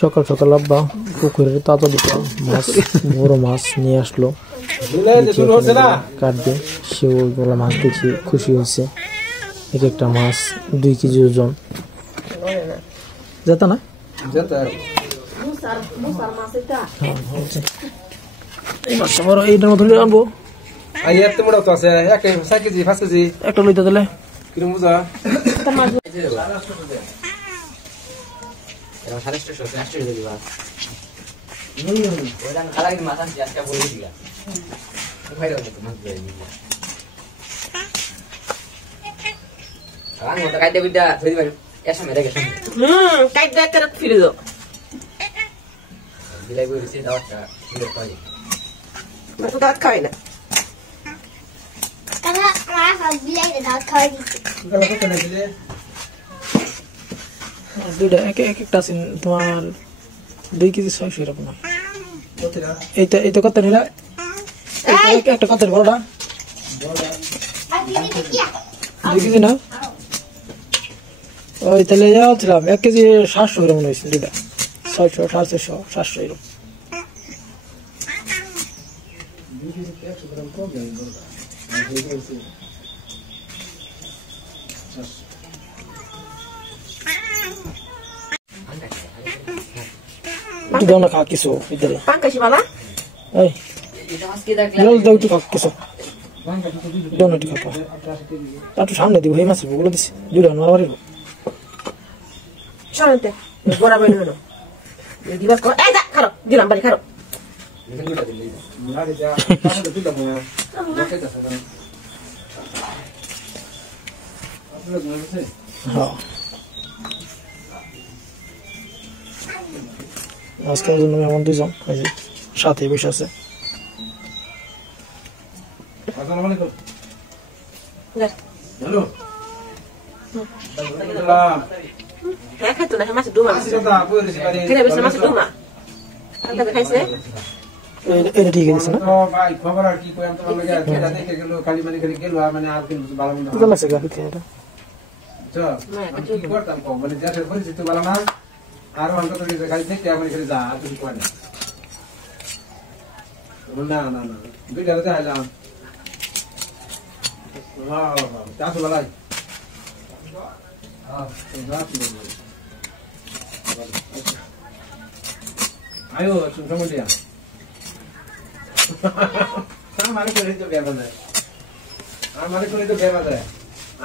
সকাল সকাল আব্বা পুকুরের তাজা দুটো মাছ বড় মাছ নিয়ে আসলো কাটবে সেও ওইগুলো মাছ দেখে খুশি হয়েছে এক একটা মাছ 2 কেজি ওজন যেত না এই মাছটা বড় এইটার মতো আনবো একটা লইতে দিলে দুইটা একটা আছে তোমার 2 কেজি 600 এরকম এইটা কত নিলা একটা কত বড়টা 2 কেজি না ওই তাহলে যাচ্ছিলাম 1 কেজি 700 এরকম হয়েছে দুইটা 600 700 700 এরকম Itu na kaki so idare. Pangkashi mama? Ay. Nol daw tu kaki so. Dono tu kaki. Tatu samne dibo hei masu bugulo dis. Dura no awari lo. Shanante. Bora bene no. Diba ko. Da, karo. Diram bari karo. Ha. আজকের জন্য মেহমান দুইজন এই যে সাথে বসে আছে আসসালামু আলাইকুম হ্যালো সালাম হ্যাঁ তো না মাছ দুমা কেন বেশ মাছ দুমা আনতে খাইছে এটা ঠিক আছে না তো ভাই খবর আর কি কই আমি তোমার লাগে খেলা দেখে গেল কালি মানে গেল মানে আর দিন ভালো মন্দ ভালো লাগছে গাড়ি খেয়ে তো কি করতাম কো মানে যা সে পরিস্থিতি ভালো না আর অন্ত তো গাড়ি থেকে আমি এখানে যা আর কিছু কই না না না দুই ডালতে আইলাম হ্যাঁ হ্যাঁ চাষ ভালাই হ্যাঁ আয়ো শুনছো দিয়া আমার করে তো বেবা যায় আমার করে তো বেবা যায়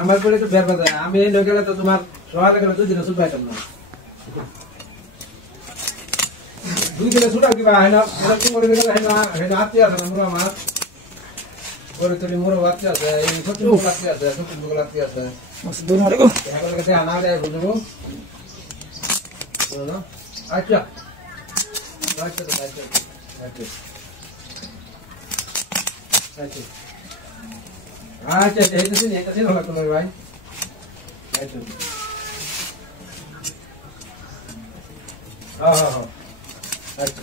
আমার করে তো বেবা যায় আমি এই লোকেরা তো তোমার সকালে গেলে 2 দিন ওষুধ পাইতাম না 2 দিনে ছুটা কি ভাই না এটা কি করে গেলে হেনা আত্মীয় আছে না মুরা মাছ করে তো মুরা আত্মীয় আছে এই ছোট ছোট আত্মীয় আছে ছোট ছোট আত্মীয় আছে মাছ দুই মারে গো এখন কাছে আনা যায় বুঝবো না আচ্ছা আচ্ছা আচ্ছা আচ্ছা আচ্ছা এটা সিন হলো তোমার ভাই আচ্ছা হ্যাঁ হ্যাঁ হ্যাঁ আচ্ছা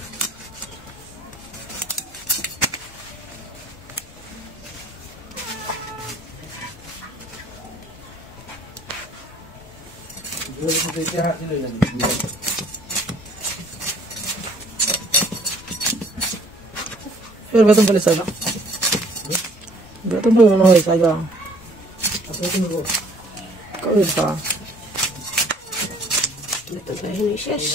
फिर बेतन चले जाएगा बेतन तो ना हो जाएगा कभी था तो नहीं शेष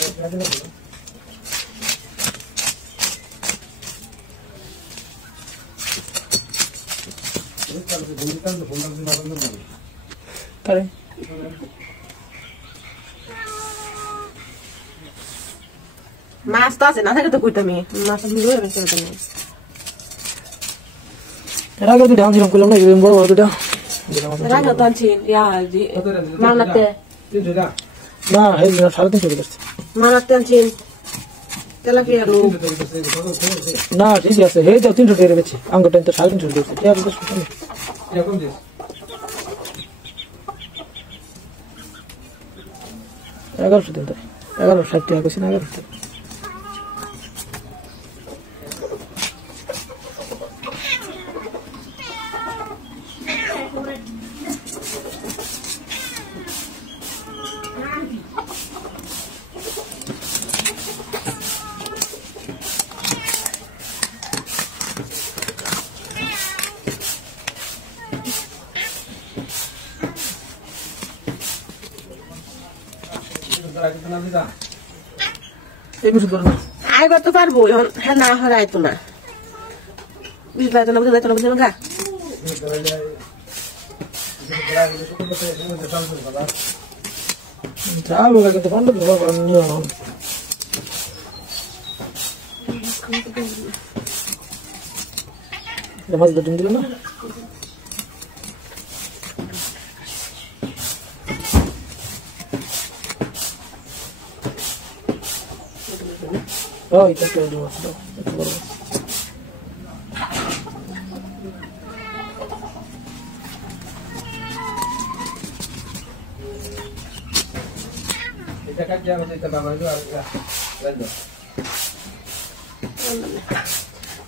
करे মাছ তো আছে না থাকে তো কইতাম মাছ আমি লয়ে বের করে দেব এর আগে তো ডাউন ছিলাম কইলাম না বড় বড় দুটো রাগা টানছেন ইয়া জি মানাতে না এই 350 চলে গেছে মানাতে টানছেন তেলাপিয়া রো না ঠিক আছে এই তো 300 টাকা বেচে আঙ্গুরটা তো 350 দিয়েছে ঠিক আছে এরকম দিস 1100 দিন তো 1160 টাকা কইছেন 1100 আচ্ছা রাখতে না দিদা এই মুসুদ ধরে না আয় করতে পারবো এখন হ্যাঁ না হরাই তো না বুঝতে তো না বুঝতে তো না বুঝলাম গা যাবো কিন্তু বন্ধ করবো নিয়ে এখন মাছ ডিম দিল না ও এটা কেউ দিব এটা কাটিয়ে আমি যেতে বাবা হইলো আর রাখো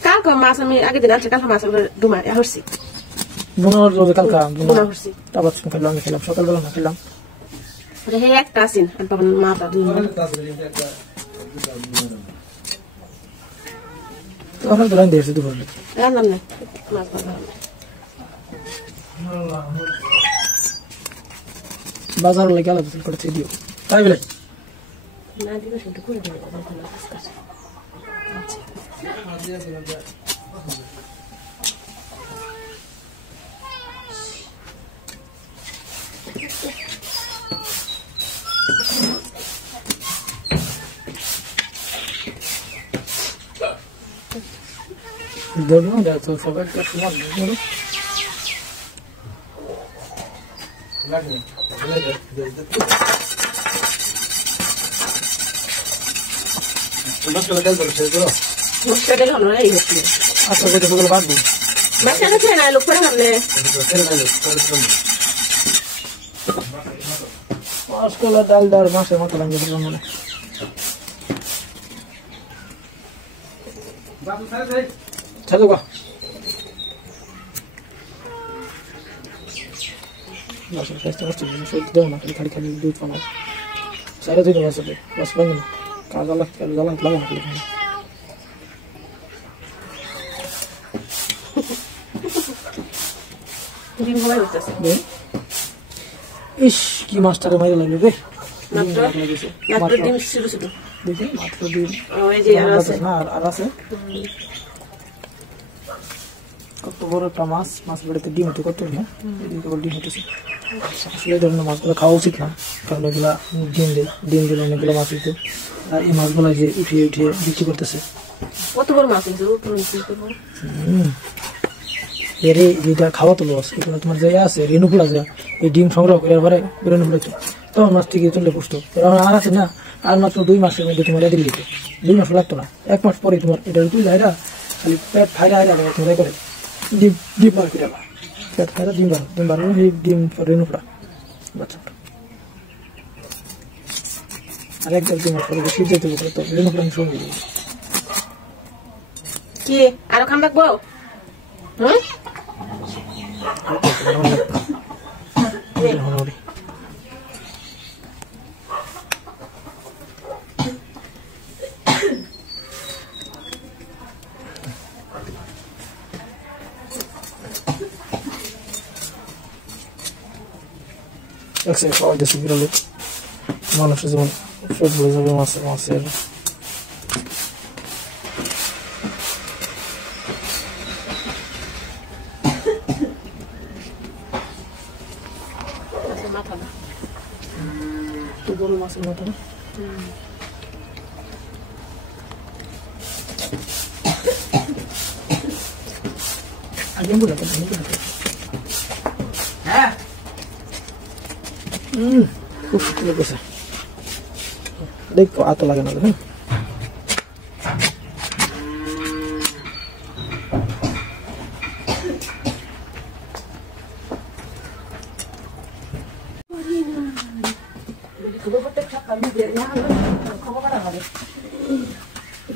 কালকে মাছ আমি আগে দিন আনছি কালকে মাছ ডুমা হরছি বোনার রোজে কালকা ডুমা হরছি তারপর খেলাম খেলাম সকালবেলা না খেলাম হে একটা আসিন আর পাবেন মাথা দুই তখন তো রান দিয়েছে দুপুরে রান্নার নাই মাছ ভালো বাজার লাগে আলাদা করেছে দিও তাই বলে না দিলে শুধু করে দেবে ধরো না তো সবাই একটা সময় ধরো লাগে তোমরা চলে যাও ছেড়ে দাও মশলা দিলে হলো এই হচ্ছে আচ্ছা কত সকালে বাঁধবো মশলা খেয়ে না লোক করে ভাবলে মাছকলা ডাল দেওয়ার মাছের মতো লাগে মনে বাবু স্যার ভাই চলো গা মাছের চেষ্টা করছি সত্যি দেবো না খালি খালি খালি দুধ পানা সাইডে দুই মাছ হবে বাস পাই না কাজ লাগে লাগে না খালি ডিম ভয় হইতেছে ইস কি মাছটাকে মাইরে লাগলো রে মাত্র ডিম ছিল ছিল দেখি মাত্র ডিম ওই যে আর আছে না আর আছে কত বড় একটা মাছ মাছ বেড়েতে ডিম হতে কত হ্যাঁ ডিম হতেছে আসলে এই ধরনের মাছগুলো খাওয়া উচিত না কারণ এগুলা ডিম দিলে অনেকগুলো মাছ হইতে আর এই মাছগুলো যে উঠিয়ে উঠিয়ে বিক্রি করতেছে কত বড় মাছ হয়েছে এর যেটা খাওয়া তো লস এখানে তোমার যে আছে রেণুকুলা যে এই ডিম সংগ্রহ করে পরে রেণুকুলা তখন মাছ থেকে তুললে পুষ্ট আর আছে না আর মাত্র 2 মাসের মধ্যে তোমার এদের দিতে 2 মাস লাগতো না 1 মাস পরে তোমার এটা তুই যায় না খালি পেট ফাইরা তোমার করে ডিম ডিম বার করে পেট ফাইরা ডিম বার এই ডিম রেণুকুলা বাচ্চা আর একদম 2 মাস পরে বেশি যেতে হবে তো রেণুকুলা সঙ্গে কি আরো খাম রাখবো হুম একসাথে খাওয়া যাচ্ছে বিরলে মানুষের যেমন সব বলে যাবে মাছের তো বড় মাছের মাথা না আগে বলে হ্যাঁ খুব লেগেছে দেখো আতো লাগে না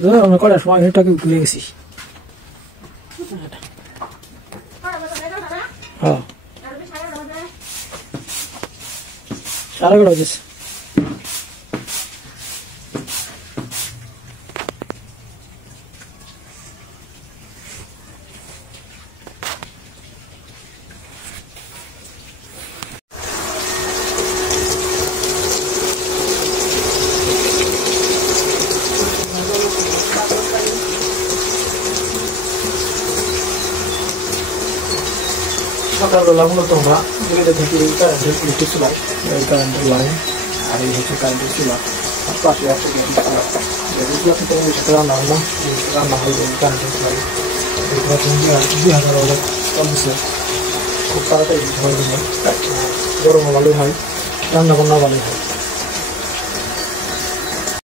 হ্যাঁ আমরা কটার সময় এটাকে ঘুরে গেছি হ্যাঁ 11:30 বাজেছে সকালবেলা মূলত আমরা যেটা থেকে কারেন্টের ইলেকট্রিক চুলাই কারেন্টের লাইন আর এই হচ্ছে কারেন্টের চুলা আর পাশে আছে রান্না হলাম রান্না হয়ে যাবে কারেন্টের চুলাই 2000 অনেক কমছে খুব তাড়াতাড়ি হয়ে যাবে গরমও ভালোই হয় রান্না বান্না ভালোই হয়